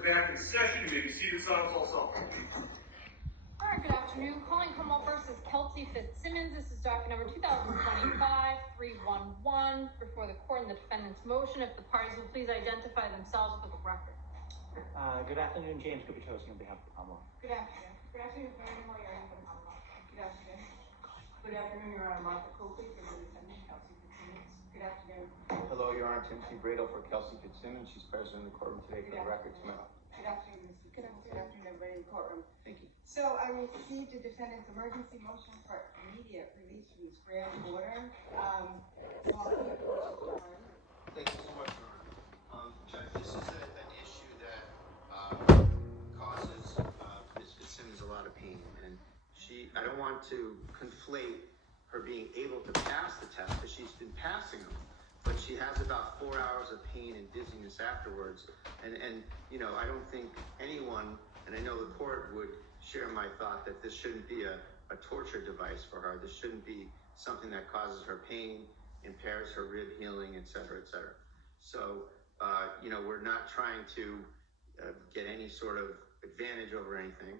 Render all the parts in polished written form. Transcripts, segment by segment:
is back in session. You may be seated, silence all cell phones. All right, good afternoon. Calling Cromwell versus Kelsey Fitzsimmons. This is docket number 2025-311 before the court in the defendant's motion. If the parties will please identify themselves for the record. Good afternoon, James Kupachowski on behalf of the Commonwealth. Good afternoon. Good afternoon, Brandon Moyer for the Commonwealth. Good afternoon. Good afternoon, Your Honor. Martha Copley for the defendant, Kelsey Fitzsimmons. Good afternoon. Hello, Your Honor. Timothy Brado for Kelsey Fitzsimmons. She's present in the courtroom today for the record tonight. Good afternoon, Mr. Fitzsimmons. Good afternoon, everybody in the courtroom. Thank you. So I received the defendant's emergency motion for immediate release from this grand order. Thank you so much, Your Honor. Judge, this is an issue that causes Ms. Fitzsimmons a lot of pain, and I don't want to conflate her being able to pass the test, because she's been passing them, but she has about 4 hours of pain and dizziness afterwards, and you know, I don't think anyone, and I know the court would share my thought that this shouldn't be a torture device for her. This shouldn't be something that causes her pain, impairs her rib healing, et cetera, et cetera. So, you know, we're not trying to get any sort of advantage over anything.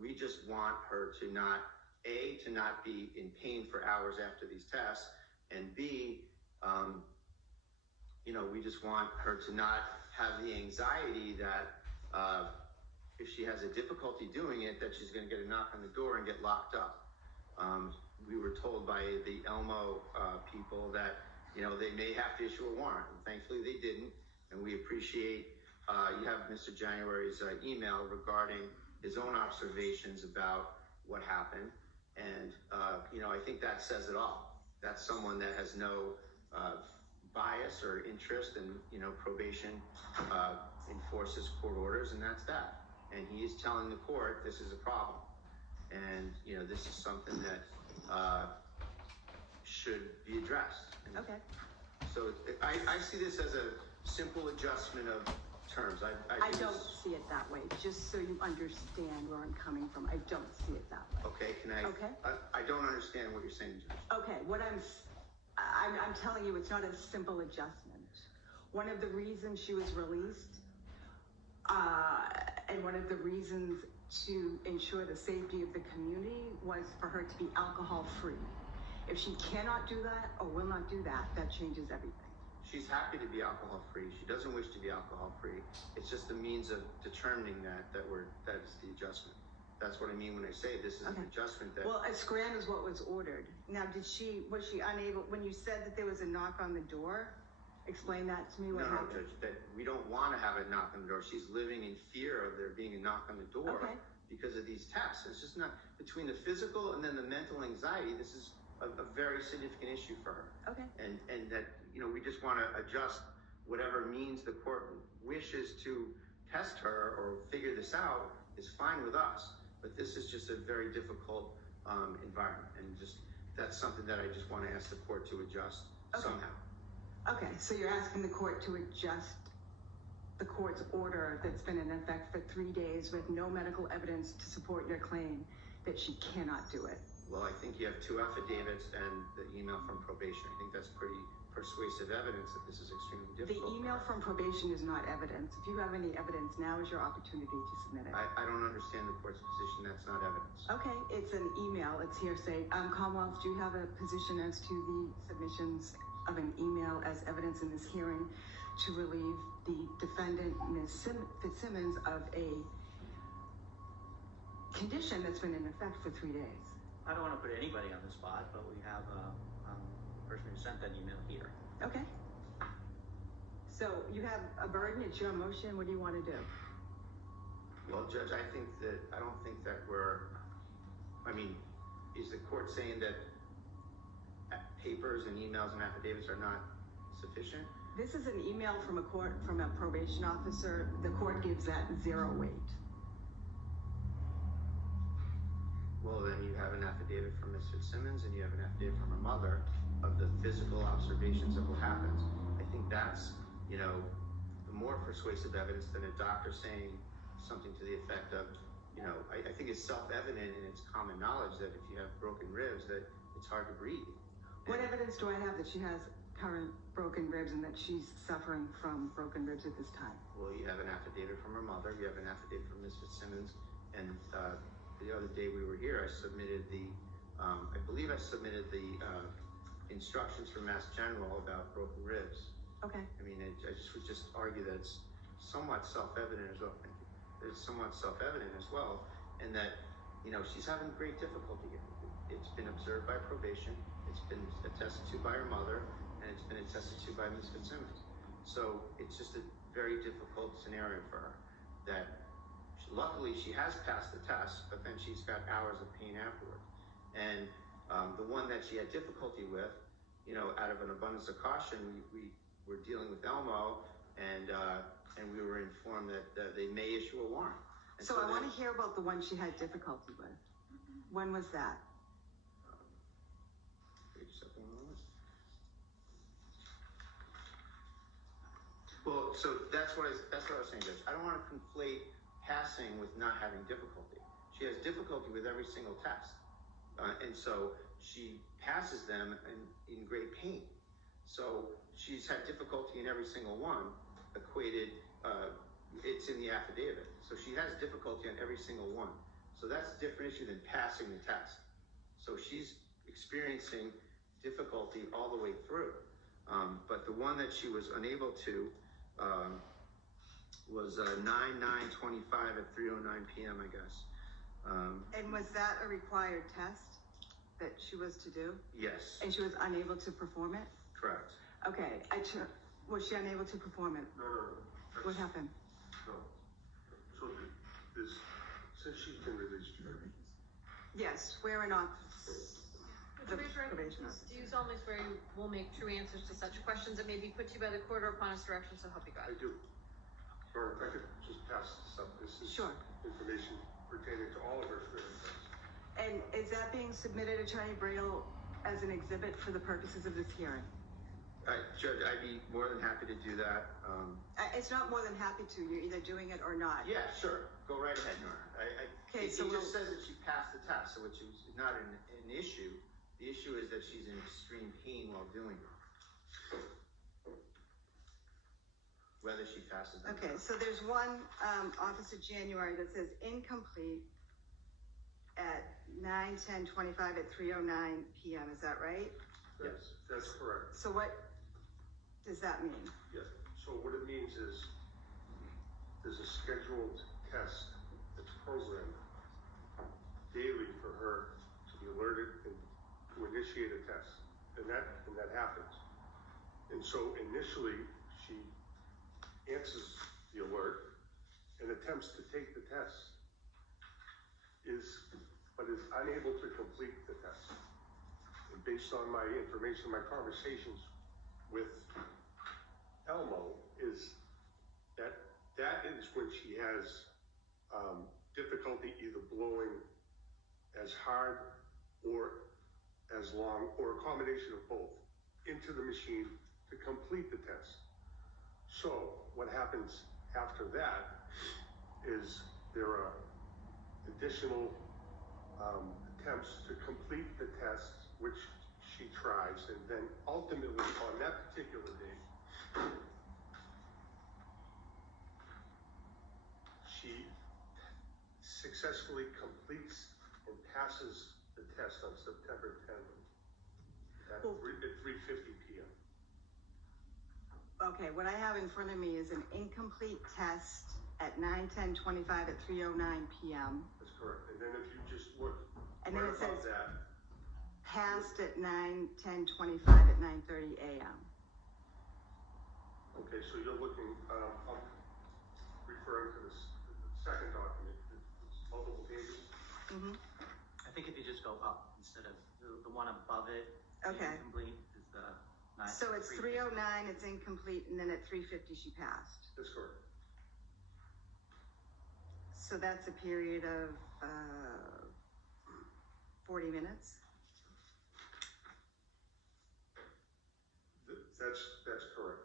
We just want her to not, A, to not be in pain for hours after these tests, and B, you know, we just want her to not have the anxiety that if she has a difficulty doing it, that she's going to get a knock on the door and get locked up. We were told by the Elmo people that, you know, they may have to issue a warrant. And thankfully they didn't, and we appreciate, you have Mr. January's email regarding his own observations about what happened. And, you know, I think that says it all. That's someone that has no bias or interest in, you know, probation enforces court orders, and that's that. And he is telling the court this is a problem. And, you know, this is something that should be addressed. And Okay. so I see this as a simple adjustment of terms. I don't see it that way, just so you understand where I'm coming from. I don't see it that way. Okay, can I? Okay. I don't understand what you're saying, Judge. Okay, what I'm telling you, it's not a simple adjustment. One of the reasons she was released, and one of the reasons to ensure the safety of the community was for her to be alcohol-free. If she cannot do that or will not do that, that changes everything. She's happy to be alcohol-free. She doesn't wish to be alcohol-free. It's just a means of determining that is the adjustment. That's what I mean when I say this is an adjustment that... Well, a scram is what was ordered. Now, was she unable, when you said that there was a knock on the door, explain that to me, what happened? No, Judge, that we don't want to have a knock on the door. She's living in fear of there being a knock on the door because of these tests. It's just not, between the physical and then the mental anxiety, this is a very significant issue for her. Okay. And that, you know, we just want to adjust whatever means the court wishes to test her or figure this out is fine with us. But this is just a very difficult environment, and just that's something that I just want to ask the court to adjust somehow. Okay, so you're asking the court to adjust the court's order that's been in effect for 3 days with no medical evidence to support your claim that she cannot do it. Well, I think you have 2 affidavits and the email from probation. I think that's pretty persuasive evidence that this is extremely difficult. The email from probation is not evidence. If you have any evidence, now is your opportunity to submit it. I don't understand the court's position. That's not evidence. Okay, it's an email. It's hearsay. Commonwealth, do you have a position as to the submissions of an email as evidence in this hearing to relieve the defendant, Ms. Fitzsimmons, of a condition that's been in effect for 3 days? I don't want to put anybody on the spot, but we have a person who sent that email here. Okay. So you have a burden. It's your motion. What do you want to do? Well, Judge, I don't think that I mean, is the court saying that papers and emails and affidavits are not sufficient? This is an email from a probation officer. The court gives that 0 weight. Well, then you have an affidavit from Ms. Fitzsimmons and you have an affidavit from her mother of the physical observations of what happens. I think that's, you know, the more persuasive evidence than a doctor saying something to the effect of, you know, I think it's self-evident and it's common knowledge that if you have broken ribs that it's hard to breathe. What evidence do I have that she has current broken ribs and that she's suffering from broken ribs at this time? Well, you have an affidavit from her mother, you have an affidavit from Ms. Fitzsimmons, and the other day we were here, I submitted I believe I submitted the instructions from Mass General about broken ribs. Okay. I mean, I would just argue that it's somewhat self-evident as well. It's somewhat self-evident as well, and that, you know, she's having great difficulty. It's been observed by probation, it's been attested to by her mother, and it's been attested to by Ms. Fitzsimmons. So it's just a very difficult scenario for her. That luckily she has passed the test, but then she's got hours of pain afterwards. And the one that she had difficulty with, you know, out of an abundance of caution, we were dealing with Elmo, and we were informed that they may issue a warrant. And So I want to hear about the one she had difficulty with. When was that? Well, so that's what I was saying, Judge. I don't want to conflate passing with not having difficulty. She has difficulty with every single test, and so she passes them in great pain. So she's had difficulty in every single one. Equated, it's in the affidavit. So she has difficulty on every single one. So that's a different issue than passing the test. So she's experiencing difficulty all the way through. But the one that she was unable to was 9/9/25 at 3:09 p.m. I guess. And was that a required test that she was to do? Yes. And she was unable to perform it? Correct. Okay, was she unable to perform it? No. What happened? No. So this, since she's been released, Yes, where and on the Commissioner, probation officer. do you solemnly swear you will make true answers to such questions that may be put to you by the court or upon its direction, so help you God? I do. Or if I could just pass this up, this is Sure. information pertaining to all of her experiences. And is that being submitted, Attorney Bradle, as an exhibit for the purposes of this hearing? Judge, I'd be more than happy to do that. It's not more than happy to. You're either doing it or not. Yeah, sure. Go right ahead, Nora. Okay, It so just says that she passed the test, so which is not an issue. The issue is that she's in extreme pain while doing it. Whether she passes it. Okay, so there's one, Officer January, that says incomplete at 9/10/25 at 3:09 p.m. Is that right? Yes, that's correct. So what does that mean? Yes. So what it means is there's a scheduled test that's programmed daily for her to be alerted and to initiate a test, and that happens. And so initially she answers the alert and attempts to take the test, but is unable to complete the test. And based on my information, my conversations with Elmo, is that is when she has difficulty either blowing as hard or as long, or a combination of both, into the machine to complete the test. So what happens after that is there are additional attempts to complete the test, which she tries, and then ultimately on that particular day, she successfully completes and passes the test on September 10th at 3:50 p.m. Okay, what I have in front of me is an incomplete test at 9/10/25 at 3:09 p.m. That's correct. And then if you just look And then right it above says that, passed at 9/10/25 at 9:30 a.m. okay, so you're looking, I'm referring to the second document, it's multiple pages. Mm-hmm. I think if you just go up instead of the one above it, Okay. incomplete is the nine. So it's 3:09, it's incomplete, and then at 3:50 she passed. That's correct. So that's a period of 40 minutes. That's correct.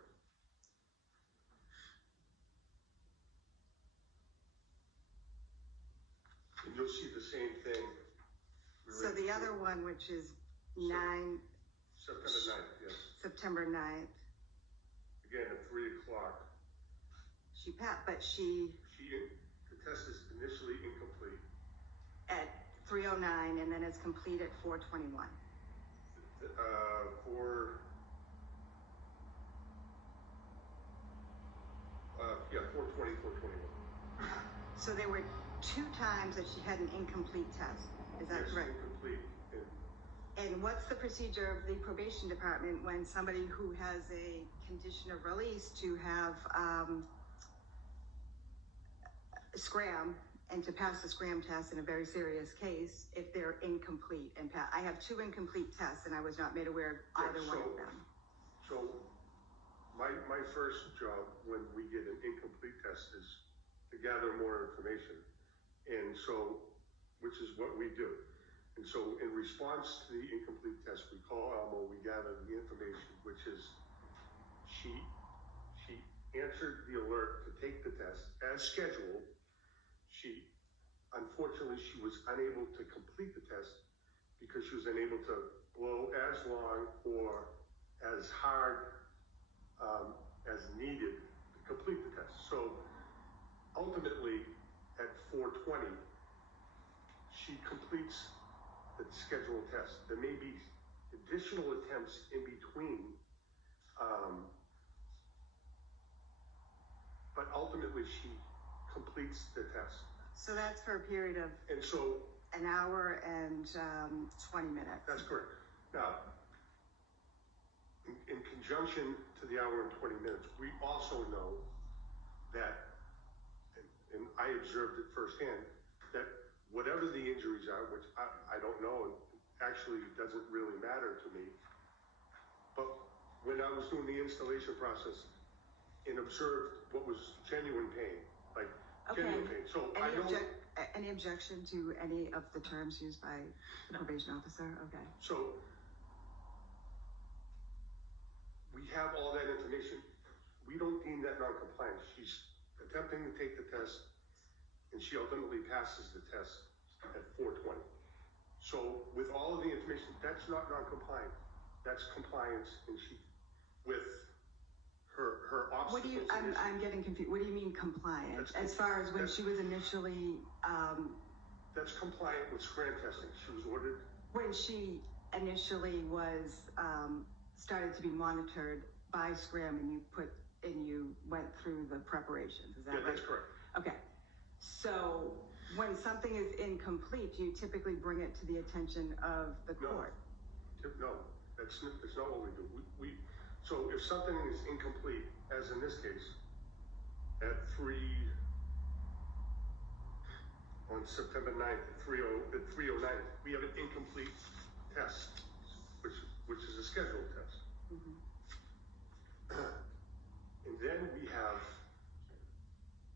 And you'll see the same thing. So the other one, which is September 9th, yes. September 9th. Again, at 3 o'clock. She passed, but The test is initially incomplete. at 3:09 and then it's complete at 4:21. Yeah, 4:20, 4:21. So there were 2 times that she had an incomplete test. Is that Yes, correct? incomplete. And what's the procedure of the probation department when somebody who has a condition of release to have scram and to pass the scram test in a very serious case if they're incomplete and I have 2 incomplete tests and I was not made aware of either one of them. So my first job when we get an incomplete test is to gather more information. And so, which is what we do. And so in response to the incomplete test, we call Elmo, we gather the information, which is she answered the alert to take the test as scheduled. Unfortunately, she was unable to complete the test because she was unable to blow as long or as hard as needed to complete the test. So ultimately, at 4:20, she completes the scheduled test. There may be additional attempts in between, but ultimately she completes the test. So that's for a period of And so an hour and 20 minutes. that's correct. Now, in conjunction to the hour and 20 minutes, we also know that, and I observed it firsthand, that whatever the injuries are, which I don't know, and actually doesn't really matter to me, but when I was doing the installation process and observed what was genuine pain, like genuine pain. So Any objection to any of the terms used by the probation officer? Okay. So we have all that information. We don't deem that non-compliant. She's attempting to take the test, and she ultimately passes the test at 4:20. So with all of the information, that's not non-compliant. That's compliance, and she, with her obstacles. I'm getting confused. What do you mean compliant? As far as when she was initially, that's compliant with scram testing. She was ordered. when she initially was, started to be monitored by scram and you went through the preparations, is that right? Yeah, that's correct. Okay. So when something is incomplete, do you typically bring it to the attention of the court? No, that's not what we do. So if something is incomplete, as in this case, at 3, on September 9th, at 3:09, we have an incomplete test, which is a scheduled test. Mm-hmm. And then we have,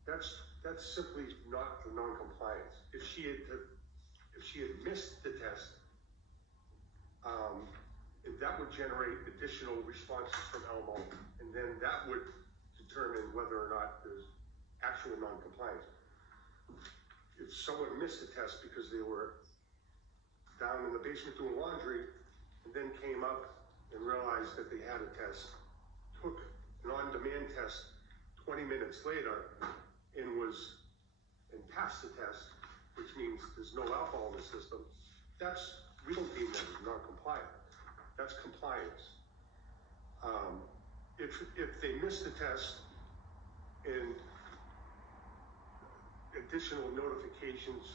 that's simply not the non-compliance. If she had missed the test, that would generate additional responses from Elmo, and then that would determine whether or not there's actual non-compliance. If someone missed the test because they were down in the basement doing laundry, and then came up and realized that they had a test, took an on-demand test 20 minutes later, and passed the test, which means there's no alcohol in the system, we don't deem that as non-compliant. That's compliance. If they missed the test and additional notifications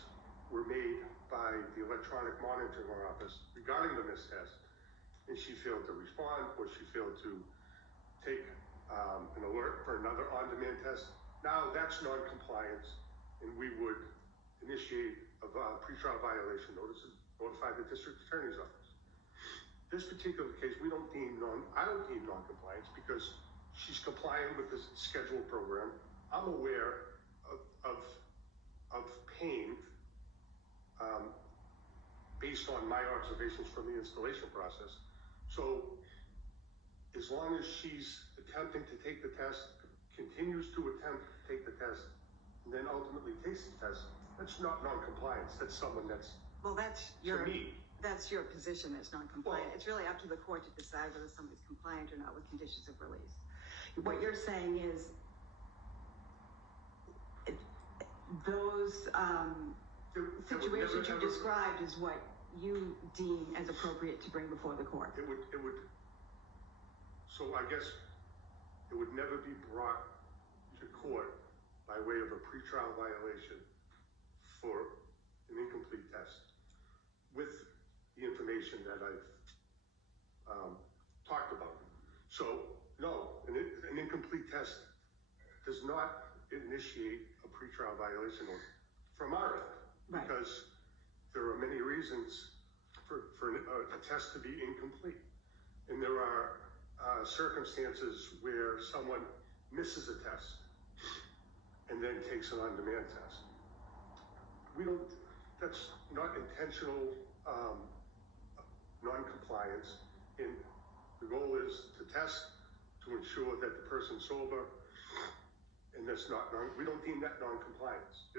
were made by the electronic monitoring office regarding the missed test, and she failed to respond, or she failed to take an alert for another on-demand test, now that's non-compliance, and we would initiate a pretrial violation notice and notify the district attorney's office. This particular case, I don't deem non-compliance because she's complying with this scheduled program. I'm aware of pain based on my observations from the installation process. So as long as she's attempting to take the test, continues to attempt to take the test, and then ultimately takes the test, that's not non-compliance. That's someone that's, Well, that's to me, that's your position, it's non-compliant. Well- It's really up to the court to decide whether somebody's compliant or not with conditions of release. What you're saying is, those, situations you described is what you deem as appropriate to bring before the court. It would, so I guess it would never be brought to court by way of a pretrial violation for an incomplete test with the information that I've talked about. So, no, an incomplete test does not initiate a pretrial violation from our end. Right. Because there are many reasons for a test to be incomplete. And there are circumstances where someone misses a test and then takes an on-demand test. That's not intentional non-compliance. And the goal is to test to ensure that the person's sober, and that's not, we don't deem that non-compliance.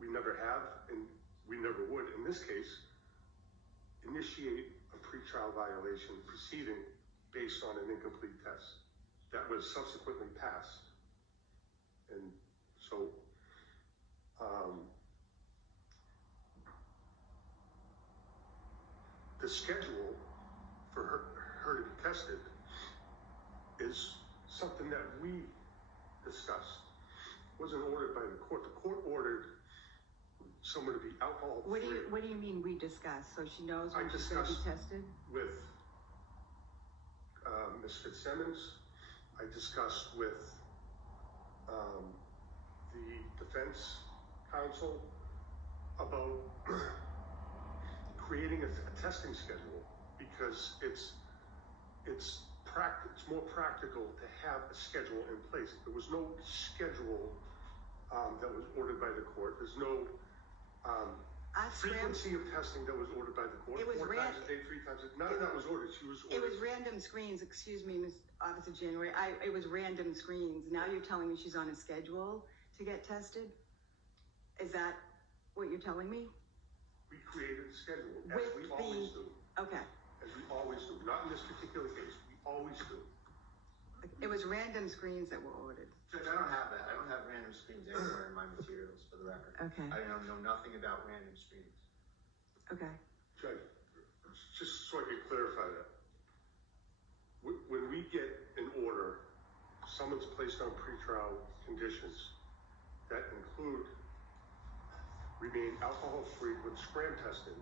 We never have, and we never would, in this case, initiate a pretrial violation proceeding based on an incomplete test that was subsequently passed. And so, the schedule for her to be tested is something that we discussed. It wasn't ordered by the court. The court ordered someone to be alcohol free. What do you mean we discussed? So she knows when I she's going to be discussed tested? with Ms. Fitzsimmons. I discussed with the defense counsel about creating a testing schedule, because it's more practical to have a schedule in place. There was no schedule that was ordered by the court. There's no frequency of testing that was ordered by the court. It was 4 times a day, 3 times a day. None of that was ordered. She was ordered. It was random screens, excuse me, Ms. Officer January. It was random screens. Now you're telling me she's on a schedule to get tested? Is that what you're telling me? We created a schedule, as With we the- always do. Okay. As we always do. Not in this particular case. We always do. It was random screens that were ordered. Judge, I don't have that. I don't have random screens anywhere in my materials, for the record. Okay. I don't know nothing about random screens. Okay. Judge, just so I can clarify that. When we get an order, someone's placed on pretrial conditions that include remain alcohol-free with scram testing,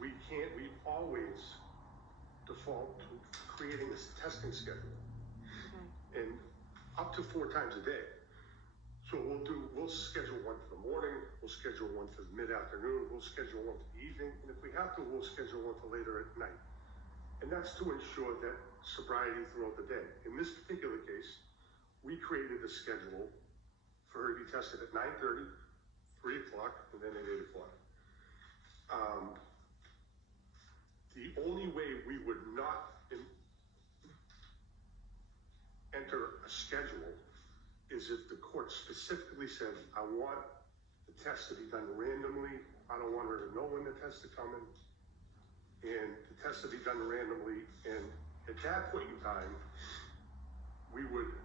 we always default to creating this testing schedule. Okay. And up to 4 times a day. So we'll schedule one for the morning, we'll schedule one for the mid-afternoon, we'll schedule one for the evening, and if we have to, we'll schedule one for later at night. And that's to ensure that sobriety throughout the day. In this particular case, we created a schedule for her to be tested at 9:30, 3 o'clock, and then at 8 o'clock. The only way we would not enter a schedule is if the court specifically said, I want the test to be done randomly. I don't want her to know when the test is coming. And the test to be done randomly. And at that point in time, we would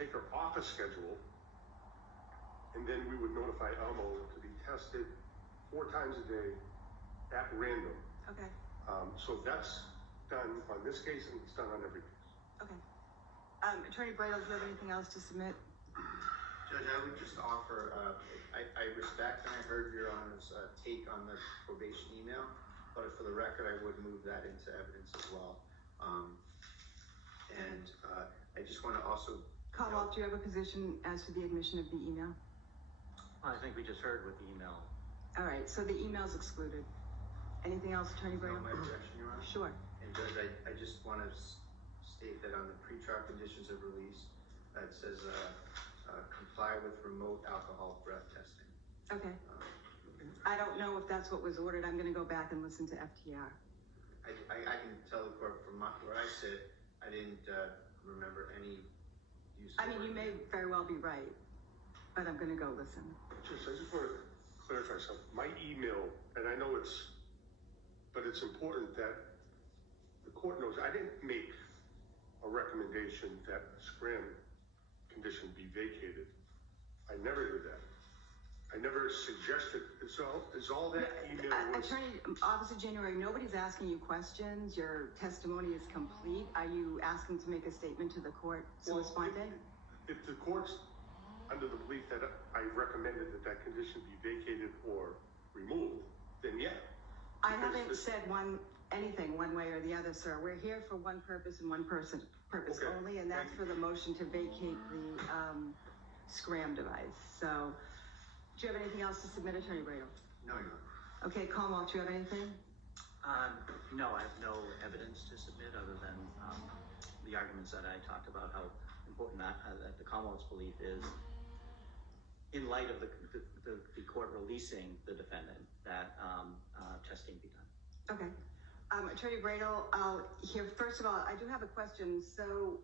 take her off a schedule, and then we would notify Elmo to be tested 4 times a day at random. Okay. So that's done on this case, and it's done on every case. Okay. Attorney Bridle, do you have anything else to submit? Judge, I would just offer, I respect and I heard Your Honor's take on the probation email, but for the record, I would move that into evidence as well. I just want to also. Caldwell, do you have a position as to the admission of the email? I think we just heard with the email. All right, so the email's excluded. Anything else, Attorney No, Bridle? my objection, Your Honor. Sure. And Judge, I just want to state that on the pretrial conditions of release, it says comply with remote alcohol breath testing. Okay. I don't know if that's what was ordered. I'm going to go back and listen to FTR. I can tell the court from where I sit, I didn't remember any use of. I mean, you may very well be right. but I'm gonna go listen. I just want to clarify something. My email, and I know but it's important that the court knows, I didn't make a recommendation that Scram condition be vacated. I never did that. I never suggested, is all that email was? Attorney, Officer January, nobody's asking you questions. Your testimony is complete. Are you asking to make a statement to the court? Well, Sponte? if the court's under the belief that I recommended that condition be vacated or removed, then yeah. I haven't said anything one way or the other, sir. We're here for one purpose and one purpose Okay. only, and that's for the motion to vacate the Scram device. So, do you have anything else to submit, Attorney Bradle? No, Your Honor. Okay, Commonwealth, do you have anything? No, I have no evidence to submit other than the arguments that I talked about, how important that the Commonwealth's belief is, in light of the court releasing the defendant, that testing be done. Okay. Attorney Bradle, first of all, I do have a question. So,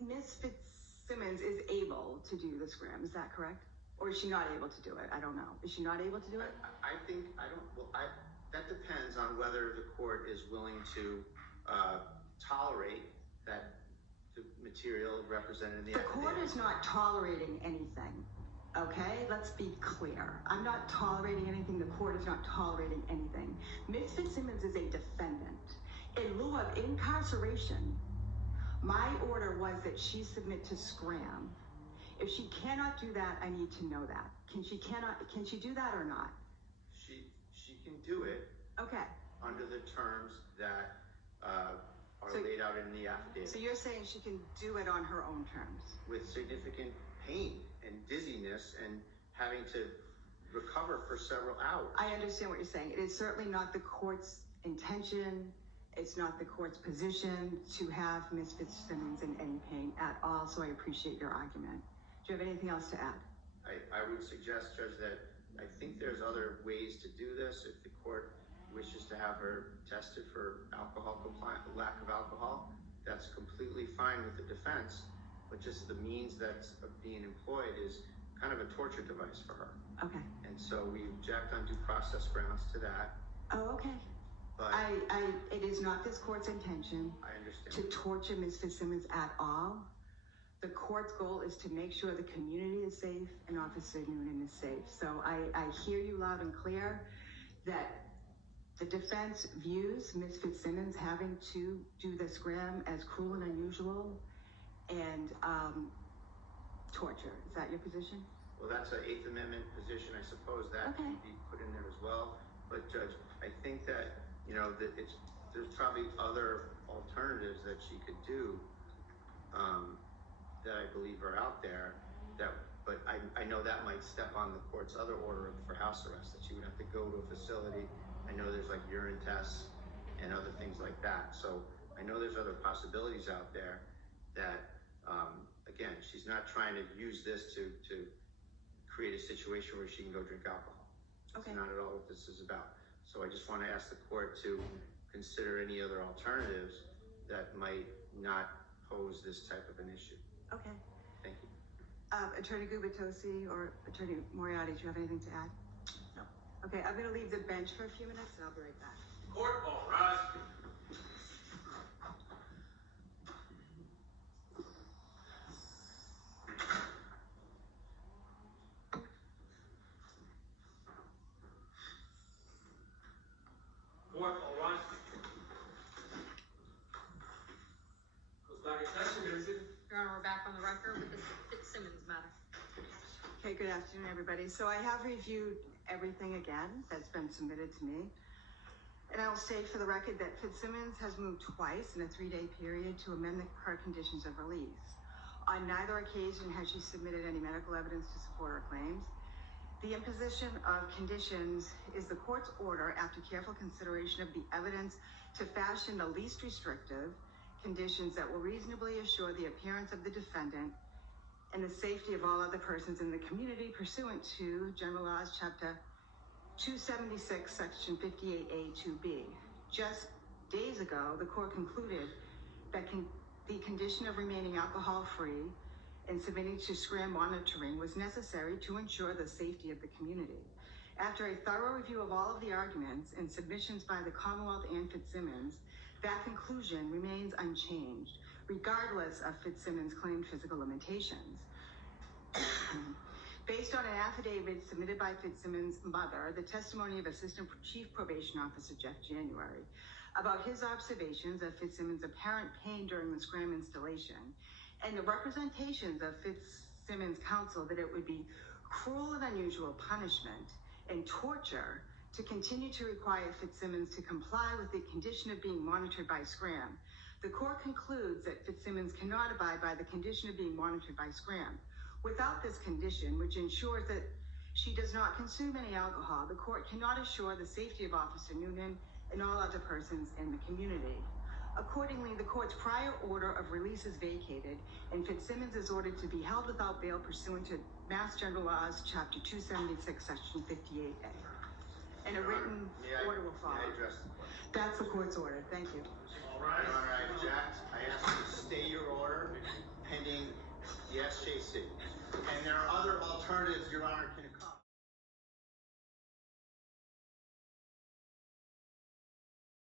Ms. Fitzsimmons is able to do the Scram, is that correct? Or is she not able to do it? I don't know. Is she not able to do it? That depends on whether the court is willing to tolerate that the material represented in the affidavit. The court is not tolerating anything, okay? Let's be clear. I'm not tolerating anything. The court is not tolerating anything. Ms. Fitzsimmons is a defendant. In lieu of incarceration, my order was that she submit to Scram. If she cannot do that, I need to know that. Can she do that or not? She can do it. Okay. Under the terms that are laid out in the affidavit. So you're saying she can do it on her own terms? With significant pain and dizziness and having to recover for several hours. I understand what you're saying. It is certainly not the court's intention. It's not the court's position to have Ms. Fitzsimmons in any pain at all, so I appreciate your argument. Do you have anything else to add? I would suggest, Judge, that I think there's other ways to do this. If the court wishes to have her tested for alcohol compliance, lack of alcohol, that's completely fine with the defense, but just the means that's being employed is kind of a torture device for her. Okay. And so we object on due process grounds to that. Oh, okay. But it is not this court's intention I understand to torture Ms. Fitzsimmons at all. The court's goal is to make sure the community is safe and Officer Noonan is safe. So I hear you loud and clear that the defense views Ms. Fitzsimmons having to do the Scram as cruel and unusual and torture. Is that your position? Well, that's an Eighth Amendment position. I suppose that Okay. should be put in there as well. But Judge, I think that, there's probably other alternatives that she could do that I believe are out there. But I know that might step on the court's other order for house arrest, that she would have to go to a facility. I know there's like urine tests and other things like that. So I know there's other possibilities out there that, again, she's not trying to use this to create a situation where she can go drink alcohol. Okay. It's not at all what this is about. So I just want to ask the court to consider any other alternatives that might not pose this type of an issue. Okay. Thank you. Attorney Gubitosi or Attorney Moriarty, do you have anything to add? No. Okay, I'm going to leave the bench for a few minutes and I'll be right back. Court, all rise. Court, all rise. Goes back in session, Your Honor, we're back on the record with the Fitzsimmons matter. Okay, good afternoon, everybody. So I have reviewed everything again that's been submitted to me. And I will state for the record that Fitzsimmons has moved twice in a 3-day period to amend her conditions of release. On neither occasion has she submitted any medical evidence to support her claims. The imposition of conditions is the court's order after careful consideration of the evidence to fashion the least restrictive conditions that will reasonably assure the appearance of the defendant and the safety of all other persons in the community pursuant to General Laws Chapter 276, Section 58A 2B. Just days ago, the court concluded that the condition of remaining alcohol-free and submitting to SCRAM monitoring was necessary to ensure the safety of the community. After a thorough review of all of the arguments and submissions by the Commonwealth and Fitzsimmons, that conclusion remains unchanged, regardless of Fitzsimmons' claimed physical limitations. Based on an affidavit submitted by Fitzsimmons' mother, the testimony of Assistant Chief Probation Officer Jeff January about his observations of Fitzsimmons' apparent pain during the SCRAM installation, and the representations of Fitzsimmons' counsel that it would be cruel and unusual punishment and torture to continue to require Fitzsimmons to comply with the condition of being monitored by SCRAM, the court concludes that Fitzsimmons cannot abide by the condition of being monitored by SCRAM. Without this condition, which ensures that she does not consume any alcohol, the court cannot assure the safety of Officer Noonan and all other persons in the community. Accordingly, the court's prior order of release is vacated, and Fitzsimmons is ordered to be held without bail pursuant to Mass General Laws, Chapter 276, Section 58A. And a written order will follow. May I address the question? That's the court's order. Thank you. All right. All right, Jack, I ask you to stay your order pending the SJC. And there are other alternatives Your Honor can